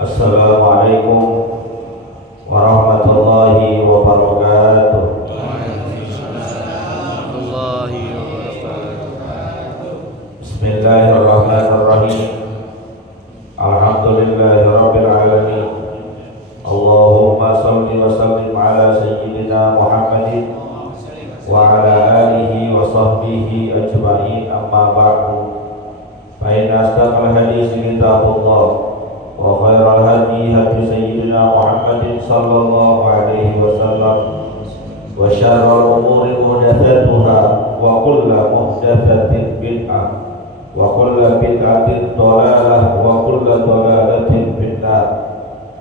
Assalamualaikum warahmatullahi wabarakatuh. Bismillahirrahmanirrahim. Alhamdulillahirabbil alamin. Allahumma shalli wa sallim ala sayyidina Muhammadin wa ala alihi wa sahbihi ajma'in, amma ba'du. Fa inna asdaqal hadits kitabullah wa khairal hadi hadi sayyidina Muhammadin sallallahu alaihi wasallam, wa syarrul umuri muhdatsatuha wa kullu muhdatsatin bid'ah wa kullu bid'atin dhalalah wa kullu dhalalatin finnar.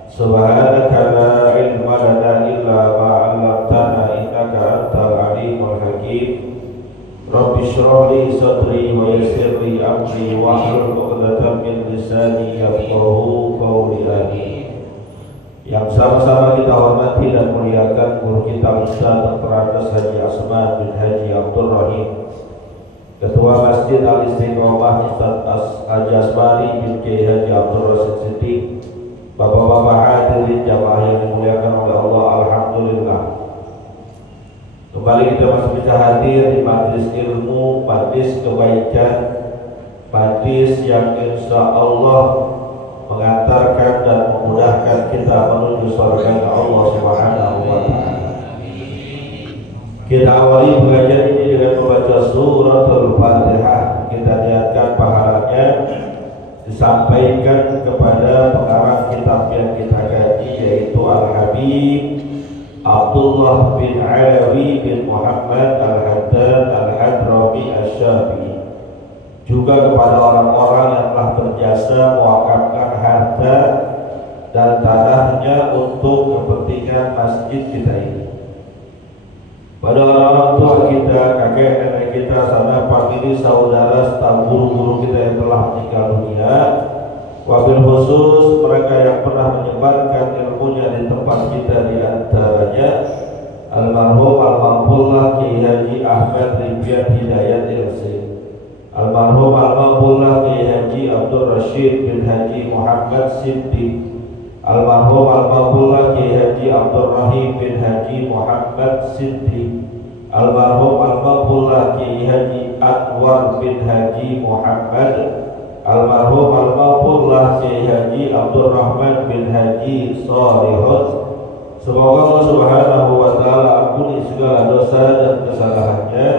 Subhanaka la ilma lana illa ma 'allamtana innaka antal alimul hakim. Rabbi shrah li sadri wa yassir li amri wahlul 'uqdatam min lisani yafqahu qawli. Yang sama-sama kita hormati dan muliakan guru kita Ustaz Dr. Andes Haji Asman bin Haji Abdul Rahim, Ketua Masjid Al-Istiqomah Ustaz Haji Asmari bin Kiai Haji Abdul Rasid Siddiq, Bapak-bapak hadirin jamaah yang dimuliakan oleh Allah, alhamdulillah. Kembali kita masih bisa hadir di majlis ilmu, majlis kebaikan, majlis yang insya Allah mengantarkan dan memudahkan kita menuju surga Allah Subhanahu wa Ta'ala. Kita awali pengajian ini dengan membaca suratul Fatihah. Kita niatkan pahalanya disampaikan kepada pengarang kitab yang kita kaji, yaitu Al-Habib Abdullah bin Alawi bin Muhammad Al-Haddad Al-Hadrami Asy-Syafi'i, juga kepada orang-orang yang telah berjasa mewakafkan harta dan tanahnya untuk kepentingan masjid kita ini, pada orang tua kita, kakek nenek kita, sanak famili, saudara, staf guru-guru kita yang telah meninggal dunia. Wabil khusus mereka yang pernah menyebarkan ilmunya di tempat kita, di antaranya almarhum almarhumullah Kiai Haji Ahmad Ribian Hidayat LC, almarhum almarhumullah Kiai Haji Abdul Rashid bin Haji Muhammad Siddiq, almarhum almarhumullah Kiai Haji Abdul Rahim bin Haji Muhammad Siddiq, almarhum almarhumullah Kiai Haji Anwar bin Haji Muhammad, almarhum almarhumullah Kiai Haji Abdul Rahman bin Haji Shalihun. Semoga Allah Subhanahu wa Ta'ala ampuni segala dosa dan kesalahannya,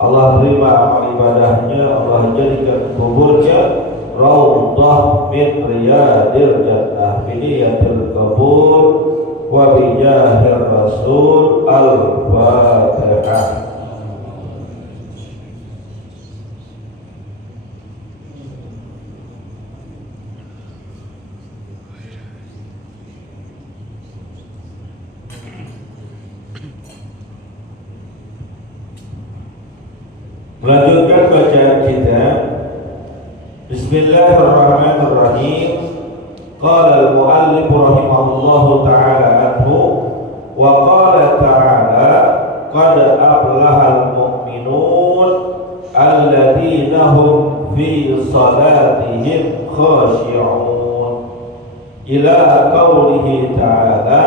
Allah terima amal ibadahnya, Allah jadikan kuburnya raudhah min riyadil jannah biniyatil qabul wa bijahir rasul. Al-Fatihah. Melanjutkan bacaan kita. Bismillahirrahmanirrahim. Qala al-muallif rahimahullahu ta'ala anhu wa qala ta'ala qad aflahal mu'minun alladhina hum fi salatihim khashi'un, ila qawlihi ta'ala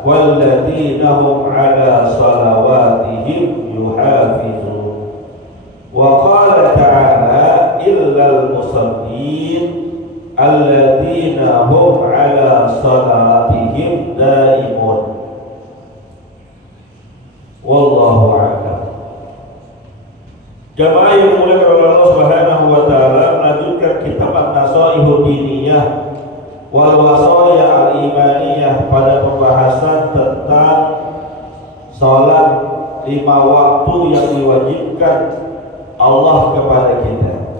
walladhina hum ala salawatihim yuhafizun. Wa qala ta'ala illal musallin alladzina hum ala salatihim daimun. Wallahu a'lam. Jamaah yang dimuliakan oleh Allah Subhanahu wa Ta'ala, melanjutkan kitab An-Nasaihud Diniyah wal Wasaya Al-Imaniyah pada pembahasan tentang salat 5 waktu yang diwajibkan Allah kepada kita.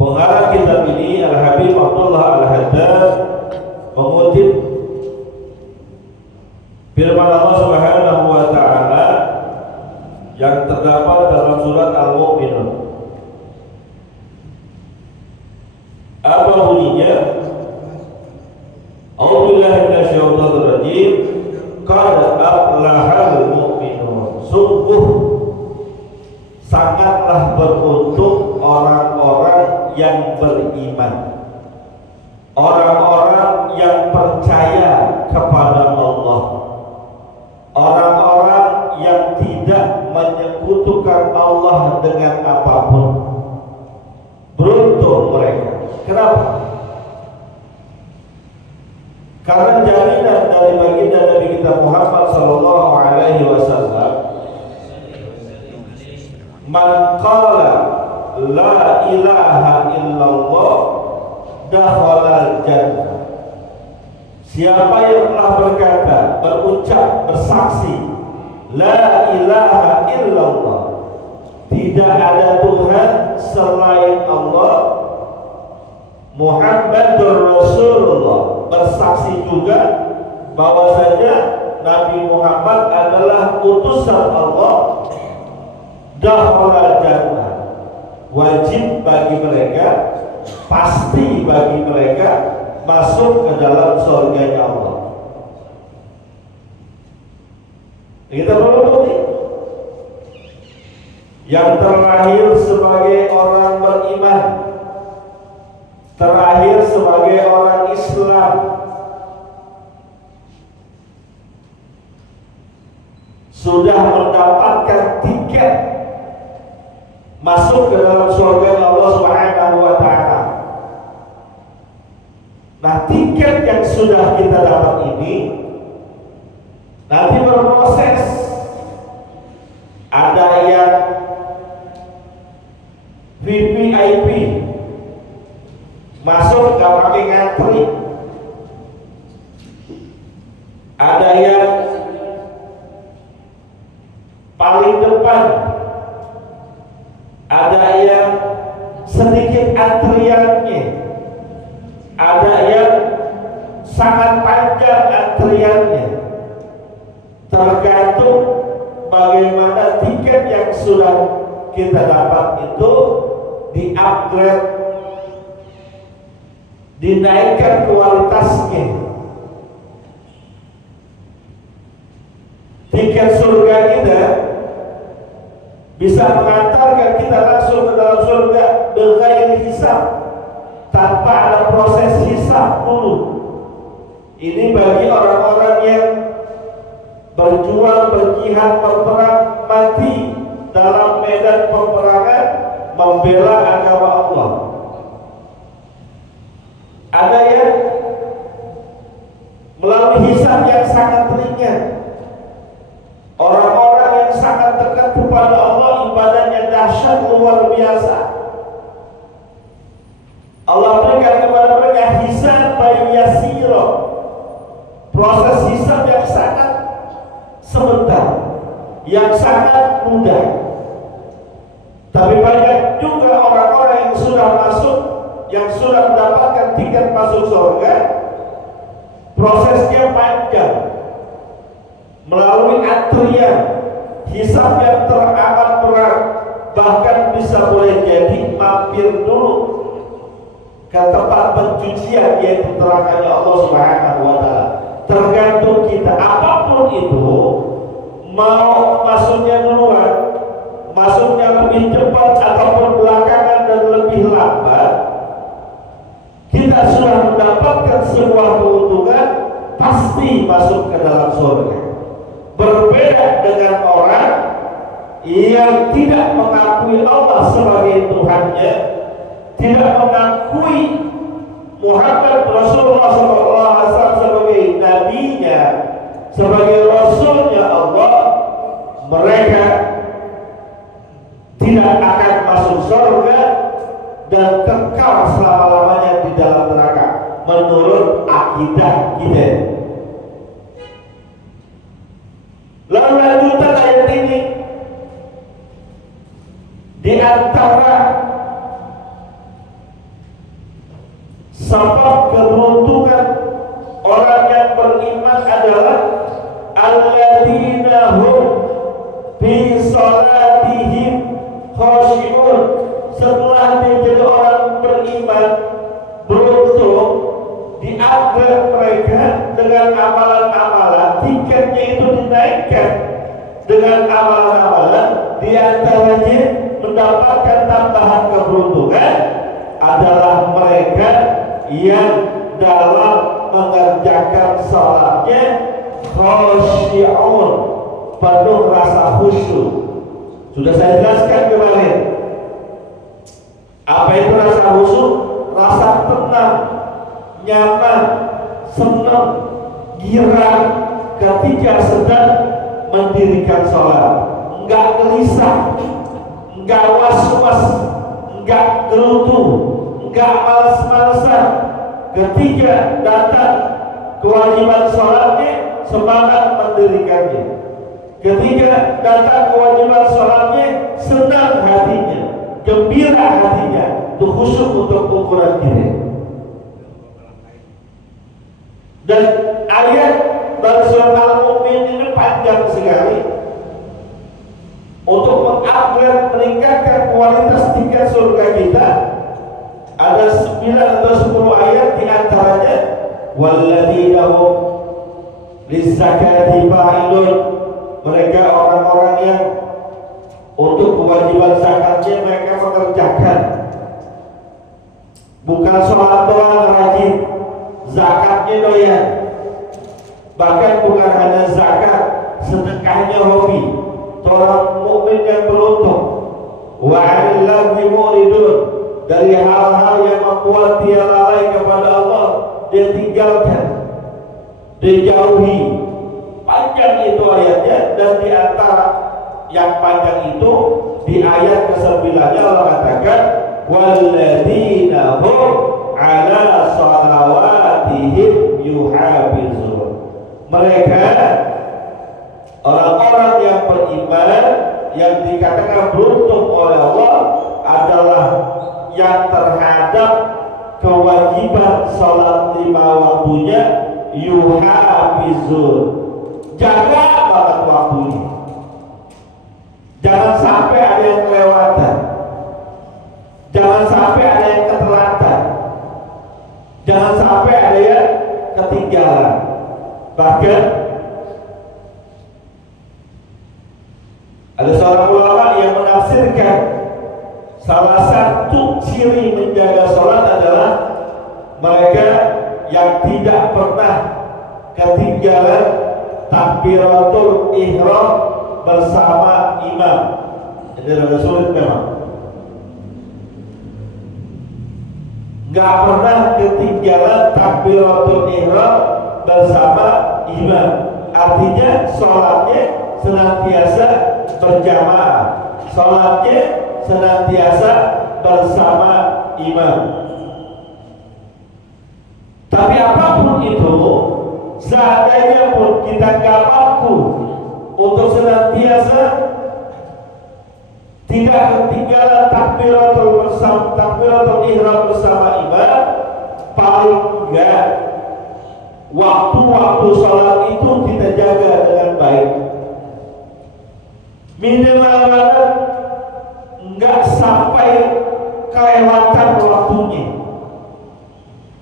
Pengarang kitab ini Al-Habib Abdullah Al-Haddad mengutip firman Allah Subhanahu wa Ta'ala yang terdapat dalam surat Al-Mu'minun. Apa bunyinya? A'udzubillahi minasyaitonir rajim. Qad aflahal mu'minun. Sungguh sangatlah beruntung orang-orang yang beriman. orang-orang yang percaya kepada Allah, orang-orang yang tidak menyekutukan Allah dengan apapun. Beruntung mereka. Kenapa? Karena jaminan dari baginda Nabi kita Muhammad sallallahu alaihi wasallam, man qala la ilaha illallah dakhala jannah. Siapa yang telah berkata, berucap, bersaksi la ilaha illallah, tidak ada Tuhan selain Allah, Muhammadur Rasulullah, bersaksi juga bahwasanya Nabi Muhammad adalah utusan Allah, dakhala jannah, wajib bagi mereka, pasti bagi mereka masuk ke dalam surganya Allah. Kita perlu bukti. Yang terlahir sebagai orang beriman, terakhir sebagai orang Islam, sudah mendapatkan tiket masuk ke dalam surga Allah Subhanahu wa taala. Nah, tiket yang sudah kita dapat ini nanti berproses. Ada yang VVIP, masuk gak pakai ngantri. Ada yang paling depan, ada yang sedikit antriannya, ada yang sangat panjang antriannya. Tergantung bagaimana tiket yang sudah kita dapat itu di-upgrade, dinaikkan kualitasnya. Tiket surga kita bisa mengantarkan kita langsung ke dalam surga dengan hisab, tanpa ada proses hisab dulu. Ini bagi orang-orang yang berjuang, berjihad, berperang, mati dalam medan peperangan membela agama Allah. Ada yang melalui hisab yang sangat ringan. Orang-orang yang sangat dekat kepada Allah, ibadahnya dahsyat luar biasa. Allah berikan kepada mereka hisab yasira, proses hisab yang sangat sebentar, yang sangat mudah. Tapi banyak juga orang-orang yang sudah masuk, yang sudah mendapatkan tiket masuk surga, prosesnya panjang, melalui antrian, hisab yang teramat berat, bahkan bisa boleh jadi mampir dulu ke tempat pencucian, yaitu nerakanya Allah Subhanahu wa taala. Tergantung kita, apapun itu, mau masuknya duluan, masuknya lebih cepat ataupun belakangan dan lebih lambat, kita sudah mendapatkan sebuah keuntungan, pasti masuk ke dalam surga. Berbeda dengan orang yang tidak mengakui Allah sebagai Tuhannya, tidak mengakui Muhammad Rasulullah SAW sebagai nabinya, sebagai rasulnya Allah, mereka tidak akan masuk surga dan kekal selama-lamanya di dalam neraka menurut akidah kita. Lalu lanjutan ayat ini, di antara sebab keberuntungan orang yang beriman adalah alladzina hum fi salatihim khashi'un. Setelah dia jadi orang beriman, beruntung, di-upgrade mereka dengan amalan-amalan, tiketnya itu dinaikkan dengan amalan-amalan. Di antaranya mendapatkan tambahan keberuntungan adalah mereka yang mengerjakan salatnya khasyi'un, penuh rasa khusyuk. Sudah saya jelaskan kemarin. Apa itu rasa khusyuk? Rasa tenang, nyaman, senang, girang ketika sedang mendirikan sholat. Enggak gelisah, enggak was-was, enggak gerutu, enggak malas-malasan. Ketika datang kewajiban sholatnya, semangat mendirikannya. Ketika datang kewajiban sholatnya, senang hatinya, gembira hatinya. Itu khusyuk untuk ukuran kita. Dan ayat dari surat Al-Mu'min ini panjang sekali untuk mengupgrade, meningkatkan kualitas tingkat surga kita. Ada 9 atau 10 ayat, di antaranya walladzina hum lizzakati fa'ilun, mereka orang-orang yang untuk kewajiban zakatnya mereka mengerjakan. Bukan sholat doang rajin, zakatnya doyan. Bahkan bukan hanya zakat, sedekahnya hobi. Orang mukmin yang beruntung. Wa 'anil lagwi mu'ridun, dari hal-hal yang membuat dia lalai kepada Allah, dia tinggalkan, dijauhi. Panjang itu ayatnya, dan di antara yang panjang itu di ayat ke-9-nya Allah katakan walladzina hum 'ala shalawatihim yuhafizun. Mereka orang-orang yang beriman yang dikatakan beruntung oleh Allah adalah yang terhadap kewajiban salat 5 waktunya yuhafizun, jaga banget waktunya. Jangan sampai ada yang kelewatan, jangan sampai ada yang ketelatan, jangan sampai ada yang ketinggalan. Bahkan ada seorang ulama yang menafsirkan salah satu ciri menjaga sholat adalah mereka yang tidak pernah ketinggalan takbiratul ihram bersama imam. Ini agak sulit memang. Gak pernah ketinggalan takbiratul ihram bersama imam. Artinya sholatnya senantiasa berjamaah, sholatnya senantiasa bersama imam. Tapi apapun itu, seandainya pun kita gak mampu untuk senantiasa tidak ketinggalan takbiratul ihram bersama imam, paling enggak waktu-waktu sholat itu kita jaga dengan baik. Minimal banget enggak sampai kelewatan waktunya.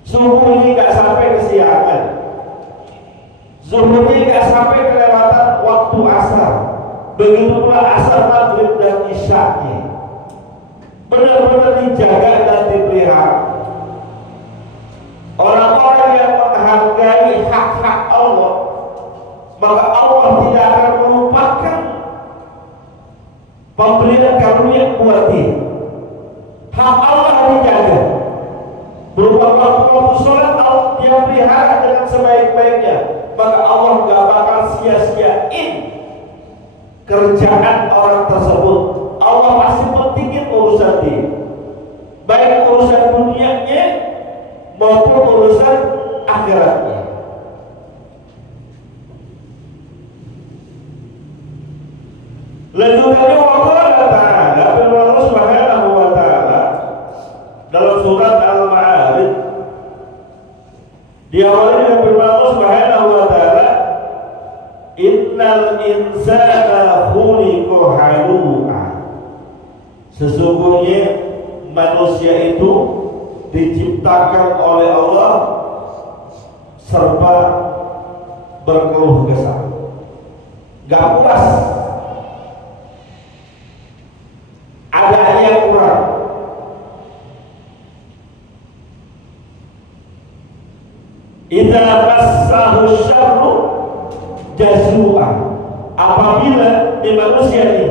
Subuh ini enggak sampai kesiangan, zuhur ini enggak sampai kelewatan waktu asar. Begitu pula asar, maghrib dan isya'nya. Benar-benar dijaga dan dipelihara. Orang-orang yang menghargai hak-hak Allah, maka Allah tidak akan melupakan pemberian karunia buat dia. Hak Allah dijaga. Berupa waktu sholat Allah dia pelihara dengan sebaik-baiknya. Maka Allah gak bakal sia-siain kerjaan orang tersebut. Allah pasti pentingin urusan dia, baik urusan dunianya maupun urusan akhiratnya. Lanjutannya Allah Ta'ala, firman Allah Subhanahu wa Ta'ala dalam surat Al-Ma'arij, diawali dengan firman Allah Subhanahu wa Ta'ala, innal insana khuliqa halu'a, sesungguhnya manusia itu diciptakan oleh Allah serba berkeluh kesah, gak puas, ada yang kurang. idza massahu syarru jazua. Apabila di manusia ini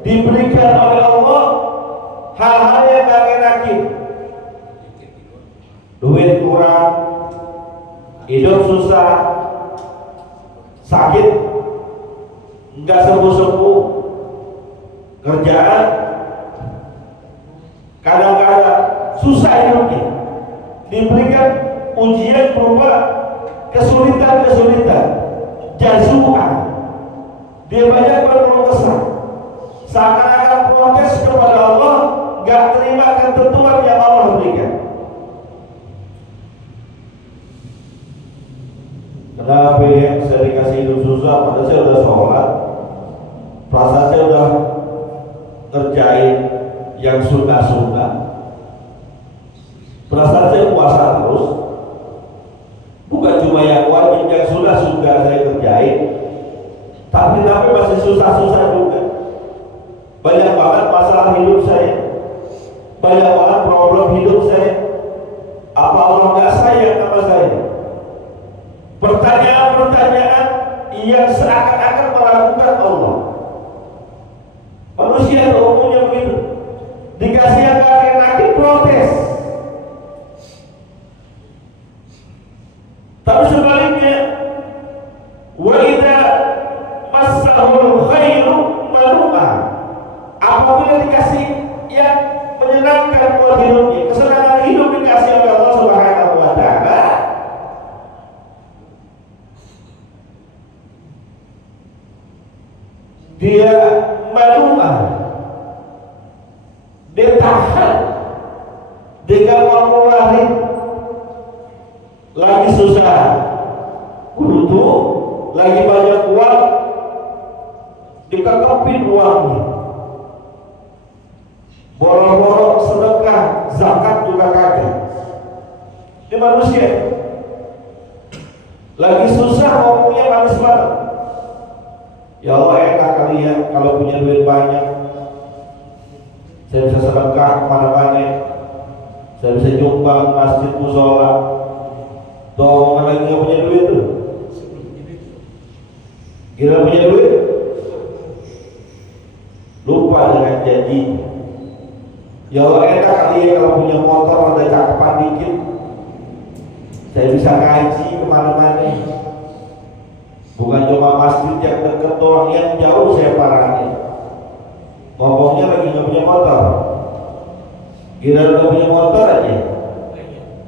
diberikan oleh Allah hal-hal yang gak enakin, duit kurang, hidup susah, sakit nggak sembuh-sembuh, kerjaan kadang-kadang susah hidupnya, diberikan ujian berupa kesulitan-kesulitan, jazua, dia banyak berkeluh kesah, seakan-akan protes kepada Allah, nggak terima ketentuan yang Allah berikan. Kenapa ya saya dikasih hidup susah, padahal saya udah sholat, perasaan saya udah ngerjain yang sunnah-sunnah, perasaan saya puasa terus, bukan cuma yang wajib, yang sunnah juga saya kerjain, tapi masih susah-susah juga. Banyak banget masalah hidup saya, banyak banget problem hidup saya. Apa Allah nggak sayang sama saya? Pertanyaan-pertanyaan yang seakan-akan meragukan Allah. Manusia itu umumnya begitu, dikasih yang gak enakin protes. Tapi sebaliknya, wa idza massahul khairu manu'a, apabila dikasih yang menyenangkan buat hidupnya, kesenangan hidup dikasih oleh Allah Subhanahu wa ta'ala, dia malu'ah, dia tahan dengan mengeluarkan, lagi susah kudu, lagi banyak uang, dikekepin uangnya, borong-borong sedekah, zakat juga kagak. Ini manusia lagi susah ngomongnya manis banget. Ya Allah, enak kali ya kalau punya duit banyak, saya bisa sedekah kemana-mana, saya bisa nyumbang masjid musola. Tuh omongan lagi gak punya duit tuh, gila punya duit, lupa dengan janji. Ya Allah, enak kali ya kalau punya motor ada cakepan dikit, saya bisa ngaji kemana-mana. Bukan cuma masjid yang dekat doang, yang jauh saya parahin. Ngomongnya lagi nggak punya motor, gila nggak punya motor aja.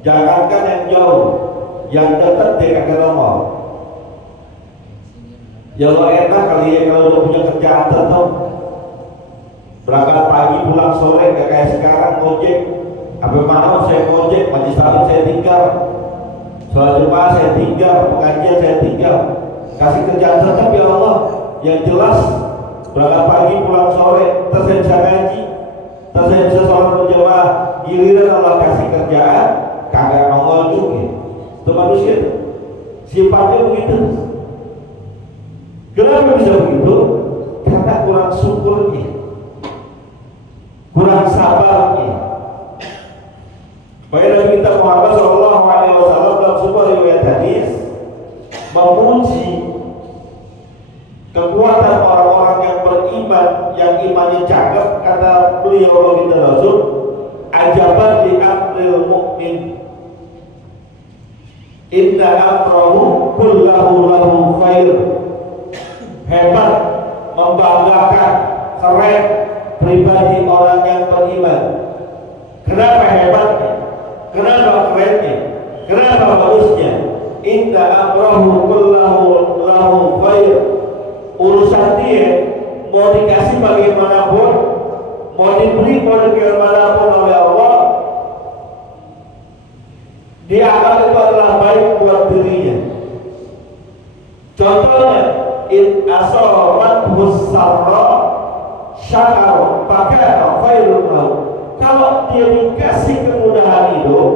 Jangankan yang jauh, yang dekat dia kagak ngomong. Ya Allah, enak kali ya kalau udah punya kerjaan tetap, berangkat pagi pulang sore, gak kayak sekarang ngojek. Apa malam saya ngojek, majlis taklim saya tinggal, sholat Jumat saya tinggal, pengajian saya tinggal. Kasih kerjaan tetap ya Allah, yang jelas berangkat pagi pulang sore, terus saya bisa ngaji, terus saya bisa sholat berjamaah. Giliran Allah kasih kerjaan, kagak nongol juga. Itu manusia itu sifatnya begitu. Kenapa bisa begitu? Karena kurang syukurnya, kurang sabarnya. Baik, Nabi kita Muhammad SAW dalam sebuah riwayat hadis memuji kekuatan orang-orang yang beriman, yang imannya cakep. Kata beliau baginda Rasul, ajaban li amril mu'min, inna amrahu kullahu lahu khair. Hebat, membanggakan, keren pribadi orang yang beriman. Kenapa hebatnya? Kenapa kerennya? Kenapa bagusnya? Inna amrahu kullahu lahu khair. Urusan dia mau dikasih bagaimanapun, mau diberi bagaimanapun oleh Allah, dia akan itu adalah baik buat dirinya. Contohnya, in asomat husarra syakar pakana khairun lahu. Kalau dia dikasih kemudahan hidup,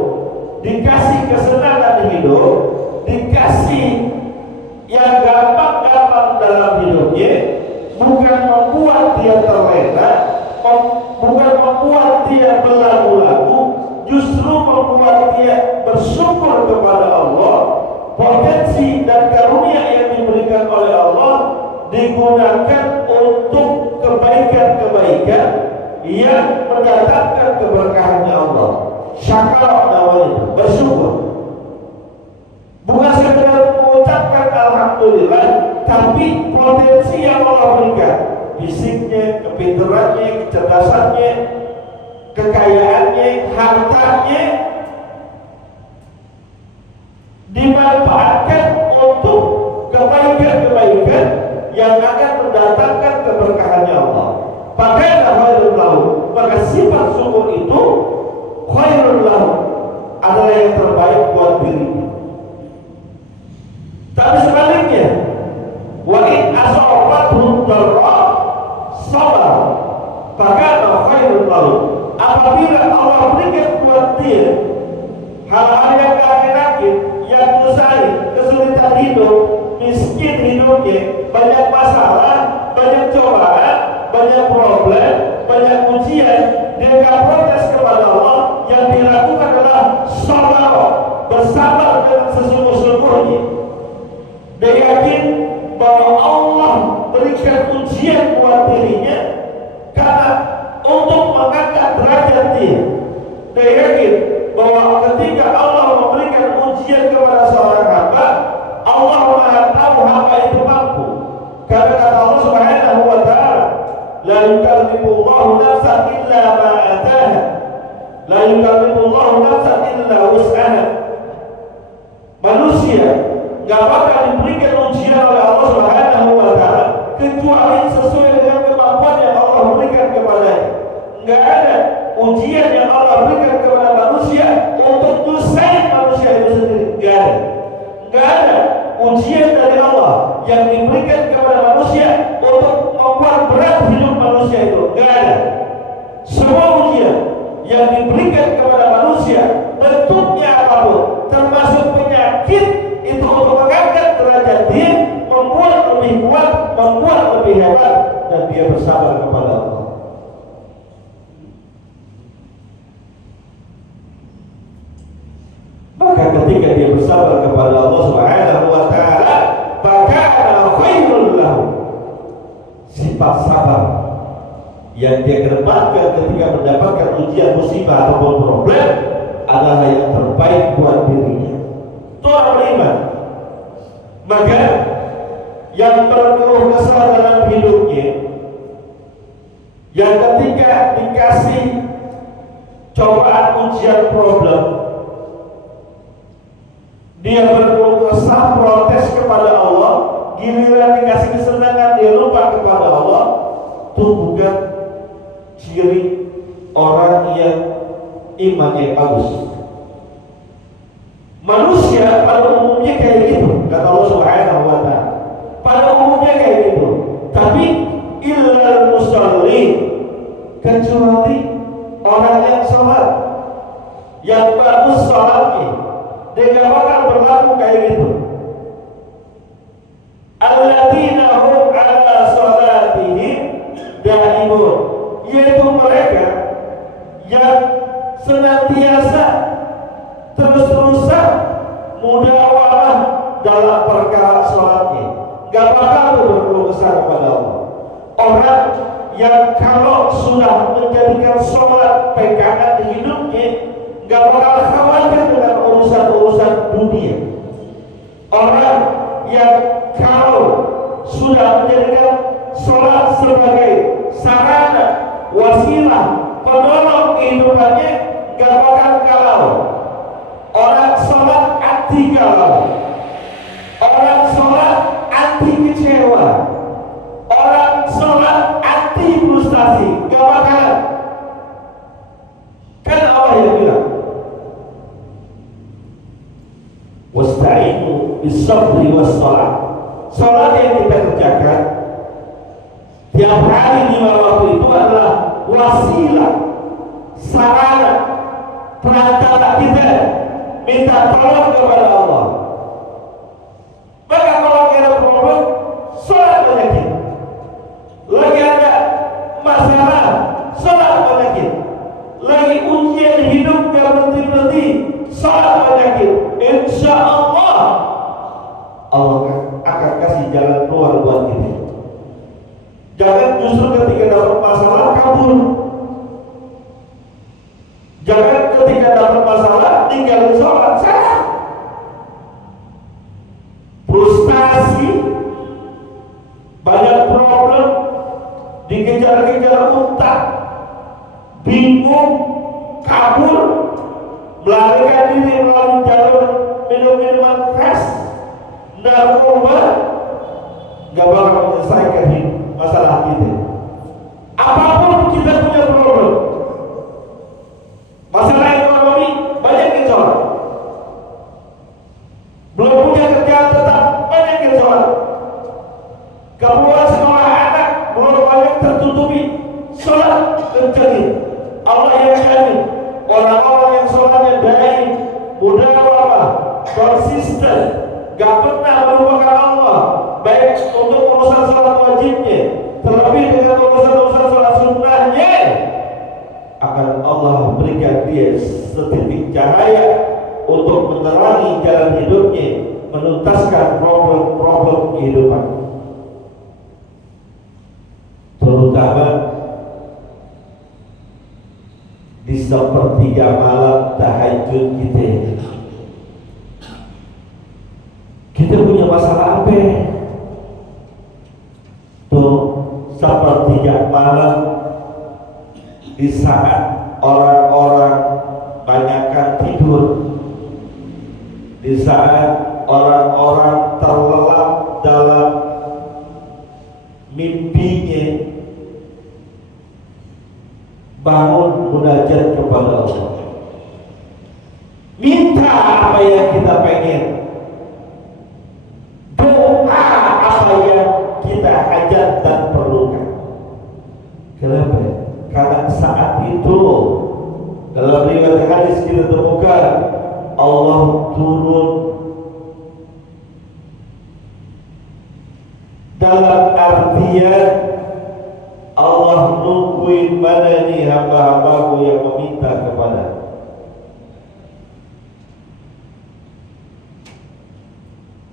dikasih kesenangan hidup, dikasih yang gampang-gampang dalam hidupnya, bukan membuat dia terlena, bukan membuat dia berlagu-lagu, justru membuat dia bersyukur kepada Allah potensi dan karunia yang diberikan oleh Allah digunakan untuk kebaikan-kebaikan yang mendatangkan keberkahannya Allah. Syakar namanya, bersyukur. Bukan sekedar mengucapkan alhamdulillah, tapi potensi yang Allah berikan, fisiknya, kepintarannya, kecerdasannya, kekayaannya, hartanya dimanfaatkan untuk kebaikan-kebaikan yang akan mendatangkan keberkahannya Allah. Pakailah khairul lahu, maka sifat syukur itu khairul lahu adalah yang terbaik buat dirinya. Tapi sebaliknya, wa in asabathu dharra sabar, pakailah khairul lahu. Apabila Allah berikan buat dia hal-hal yang kaget-kaget, yang usai, kesulitan hidup, miskin hidupnya, banyak masalah, banyak cobaan, banyak problem, banyak ujian, dia gak protes kepada Allah. Yang dilakukan adalah sabar, bersabar dengan sesungguh-sungguhnya. Dia yakin bahwa Allah berikan ujian buat dirinya karena untuk mengangkat derajat dia. Dia yakin bahwa ketika Allah memberikan ujian kepada seorang hamba, Allah Maha tahu hamba itu mampu. Karena kata Allah Subhanahu wa taala, la yukallifullahu nafsan illa ma ataha. La yukallifullahu nafsan illa wus'aha. Manusia enggak bakal diberikan ujian oleh Allah Subhanahu wa taala kecuali sesuai dengan kemampuan yang Allah berikan kepadanya. Enggak ada ujian yang Allah berikan kepada manusia untuk nyusahin manusia itu sendiri. Enggak ada. Enggak ada ujian dari Allah yang diberikan kepada manusia untuk membuat berat hidup manusia itu. Enggak ada. Semua ujian yang diberikan kepada manusia, bentuknya apapun, termasuk penyakit, itu untuk mengangkat derajat dia, membuat lebih kuat, membuat lebih hebat, dan dia bersabar kepada Allah. Maka ketika dia bersabar kepada Allah Subhanahu wa taala, fakana khairul lahu. Sifat sabar yang dia kedepankan ketika mendapatkan ujian, musibah ataupun problem adalah yang terbaik buat dirinya. Itu orang beriman. Maka yang berkeluh kesah dalam hidupnya, yang ketika dikasih cobaan, ujian, problem, dia berkeluh kesah, protes kepada Allah, giliran dikasih kesenangan dia lupa kepada Allah, itu bukan ciri orang yang imannya bagus. Manusia pada umumnya kayak gitu, kata Allah Subhanahu wa taala. Pada umumnya kayak gitu. Tapi illal musallin, kecuali orang yang sholat, yang bagus sholatnya, dia gak bakal berlaku kayak gitu. Alladzina hum ala sholatihim daimun, yaitu mereka yang senantiasa terus-terusan mudahwamah dalam perkara sholatnya, gak bakal berkeluh kesah kepada Allah. Orang yang kalau sudah menjadikan sholat pegangan di hidupnya, gak bakal khawatir dengan urusan-urusan dunia. Orang yang kalau sudah menjadikan sholat sebagai sarana, wasilah, penolong kehidupannya, gak bakal galau. Orang sholat anti galau, orang sholat anti kecewa, orang sholat anti frustasi, gak bakalan. Kan Allah yang bilang, wasta'inu bis-sabri was-shalah. Sholat yang kita kerjakan tiap hari 5 waktu itu adalah wasilah, sarana, perantara kita minta tolong kepada Allah. Maka kalau ada problem, sholat banyakin. Lagi ada masalah, sholat banyakin. Lagi ujian hidup gak berhenti-berhenti, sholat banyakin. Insya Allah tinggalin sholat, salah. Frustasi, banyak problem, dikejar-kejar unta, bingung, kabur, melarikan diri melalui jalur minum-minuman keras, narkoba, gak bakal menyelesaikan masalah kita. Apapun kita punya problem, masalah ekonomi banyak yang sholat, belum punya kerjaan tetap banyak yang sholat, keperluan sekolah anak belum banyak tertutupi, sholat kencengin. Allah yang jamin orang-orang yang sholatnya daim, mudawamah, konsisten, gak pernah melupakan Allah, baik untuk urusan sholat wajibnya, terlebih dengan urusan sholat sunnahnya, akan Allah berikan dia setitik cahaya untuk menerangi jalan hidupnya, menuntaskan problem-problem kehidupan, terutama di sepertiga malam tahajud kita. Kita punya masalah apa? Tuh, sepertiga malam di saat orang-orang banyakkan tidur, di saat orang-orang terlelap dalam mimpinya, bangun munajat kepada Allah, minta apa yang kita pengen, doa apa yang kita hajat dan perlukan. Kenapa? Karena saat itu dalam riwayat hadis kita temukan Allah turun dalam artian Allah nungguin mana nih hamba-hambaku yang meminta kepada.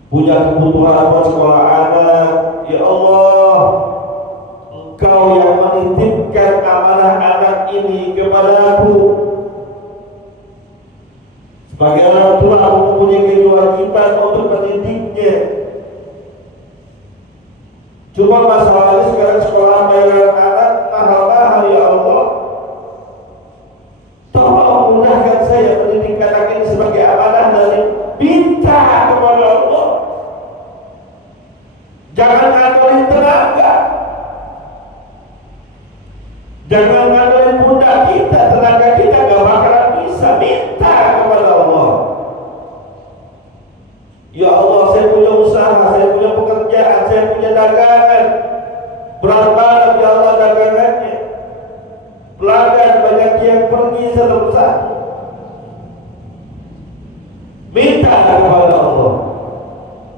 Punya kebutuhan buat sekolah anak, ya Allah, Engkau yang menitipkan amanah anak ini kepadaku. Sebagai orang tua, aku mempunyai kewajiban untuk mendidiknya. Cuma masalahnya sekarang sekolah bayaran anak mahal-mahal, ya Allah. Tolong mudahkan saya mendidik anak ini sebagai amanah dari minta kepada Allah. Jangan ngandelin tenaga, jangan ngandelin pundak kita, tenaga kita gak bakalan bisa. Minta kepada Allah. Ya Allah, saya punya usaha, saya punya pekerjaan, saya punya dagangan, berat banget ya Allah dagangannya, pelanggan banyak yang pergi satu-satu. Minta kepada Allah,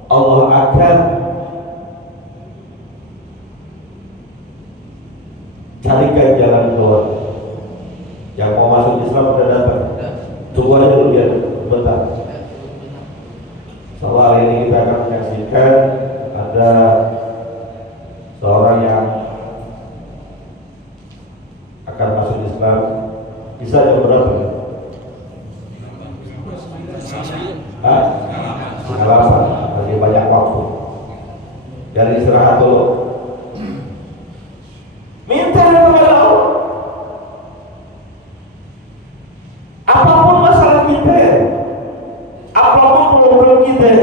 Allah akan carikan jalan keluar. Yang mau masuk Islam sudah datang, tunggu aja dulu biar bentar. Soal hari ini kita akan menyaksikan ada seorang yang akan masuk Islam. Bisa jam berapa? Alasan masih banyak waktu. Dari istirahat dulu. Minta kepada Allah. Apapun masalah kita, apapun problem kita,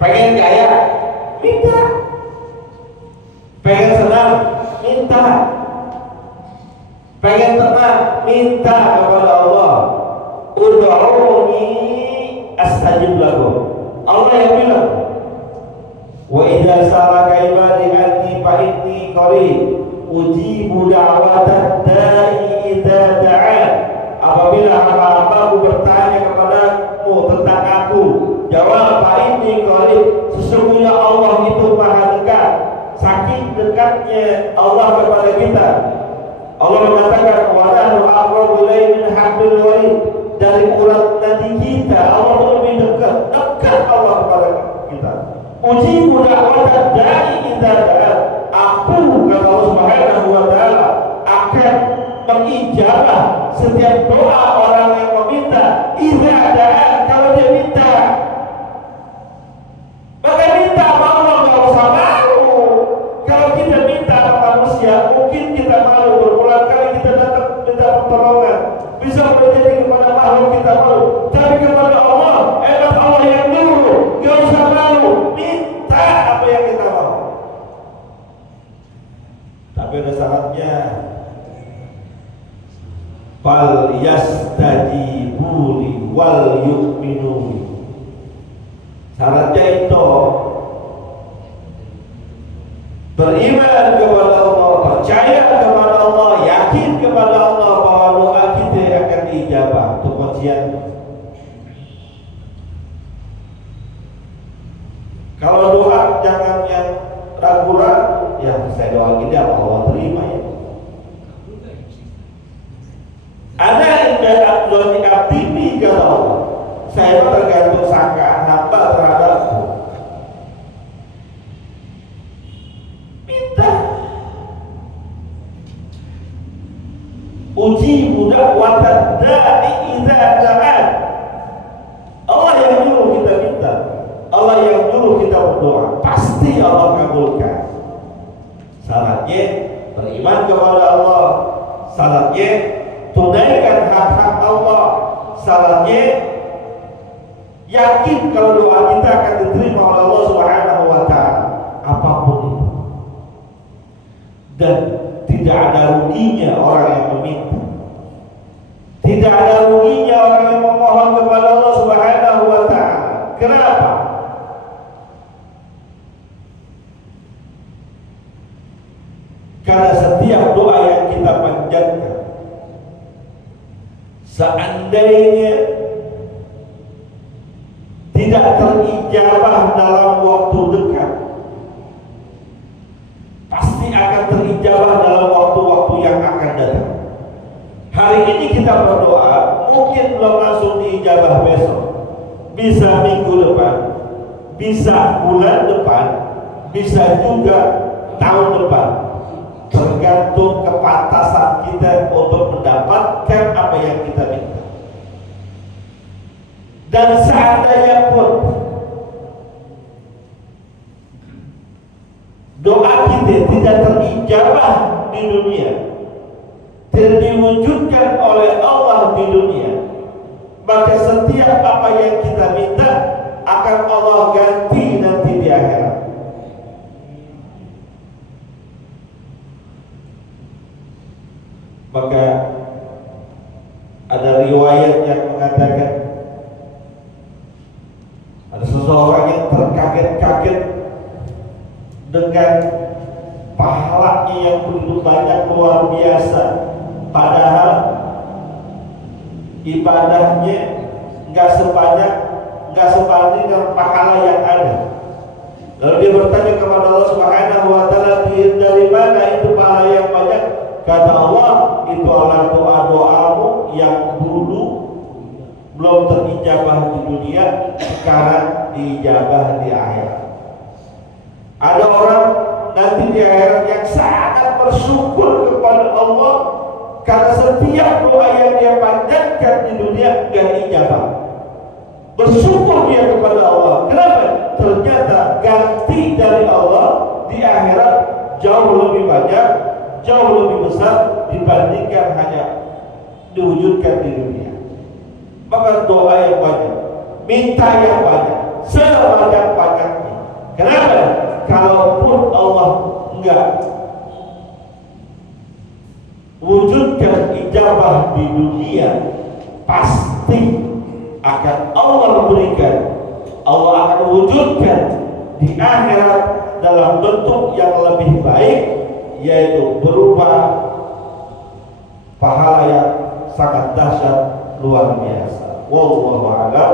pengen kaya, minta. Pengen senang, minta. Pengen tenang, minta kepada Allah. Ud'uuni astajib lakum. Allah yang bilang, wa idza saraka ibadi anni fa inni qarib ujibu da'watad da'i idza da'an. Apabila hamba-hambaku bertanya kepadamu tentang aku, jawab, fa inni qarib, sesungguhnya Allah itu maha dekat. Saking dekatnya Allah kepada kita, Allah mengatakan wa nahnu aqrabu ilaihi min hablil warid. Dari urat nadi kita Allah lebih dekat Allah kepada kita. Ujibu da'watad da'i idza da'a. Aku kata Allah Subhanahu wa taala akan mengijabah setiap doa orang yang meminta. Idza da'a, kalau dia minta, maka minta sama Allah, nggak usah malu. Kalau kita minta sama manusia, mungkin kita malu, berulang kali kita datang minta pertolongan, bisa menjadi kepada makhluk kita malu. Tapi kepada Allah, enak Allah yang dulu, nggak usah malu, minta apa yang kita mau. Tapi ada syaratnya. Fal yastajibu li wal yu'minu. Syaratnya itu beriman kepada Allah, percaya kepada Allah, yakin kepada Allah bahwa doa kita akan diijabah. Itu kuncian. Kalau doa jangan yang ragu-ragu, ya saya doa gini apa Allah terima ya. Ada yang abdoni abdi kata Allah, saya tergantung sangkaan hamba terhadapku. Minta uji budak watat da'i idza da'an. Allah yang nyuruh kita minta, Allah yang nyuruh kita berdoa, pasti Allah kabulkan. Syaratnya beriman kepada Allah, syaratnya tunaikan hak-hak Allah, syaratnya yakin kalau doa kita akan diterima oleh Allah Subhanahu wa taala, apapun itu. Dan tidak ada ruginya orang yang meminta. Tidak ada ruginya orang yang memohon kepada Allah Subhanahu wa taala. Kenapa? Karena setiap doa yang kita panjatkan, seandainya tidak terijabah dalam waktu dekat, pasti akan terijabah dalam waktu-waktu yang akan datang. Hari ini kita berdoa, mungkin belum langsung diijabah besok, bisa minggu depan, bisa bulan depan, bisa juga tahun depan. Tergantung kepantasan kita untuk mendapatkan apa yang kita minta. Dan seandainya pun doa kita tidak terijabah di dunia, tidak diwujudkan oleh Allah di dunia, maka setiap apa yang kita minta akan Allah ganti nanti di akhirat. Maka ada riwayat yang mengatakan ada seseorang yang terkaget-kaget dengan pahalanya yang begitu banyak, luar biasa, padahal ibadahnya nggak sebanding dengan pahala yang ada. Lalu dia bertanya kepada Allah Subhanahu wa taala, dari mana itu pahala yang banyak? Kata Allah, itu adalah doa-doamu yang dulu belum terijabah di dunia, sekarang diijabah di akhirat. Ada orang nanti di akhirat yang sangat bersyukur kepada Allah karena setiap doa yang dia panjatkan di dunia gak diijabah. Bersyukur dia kepada Allah. Kenapa? Ternyata ganti dari Allah di akhirat jauh lebih banyak, jauh lebih besar dibandingkan hanya diwujudkan di dunia. Maka doa yang banyak, minta yang banyak, sebanyak-banyaknya. Kenapa? Kalaupun Allah enggak wujudkan ijabah di dunia, pasti akan Allah berikan, Allah akan wujudkan di akhirat dalam bentuk yang lebih baik, yaitu berupa pahala yang sangat dahsyat, luar biasa. Wallahu a'lam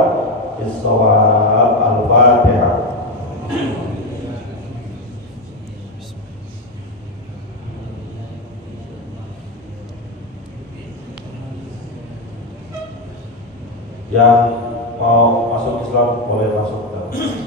bishawab. Al-Fatihah. Yang mau masuk Islam boleh masuk.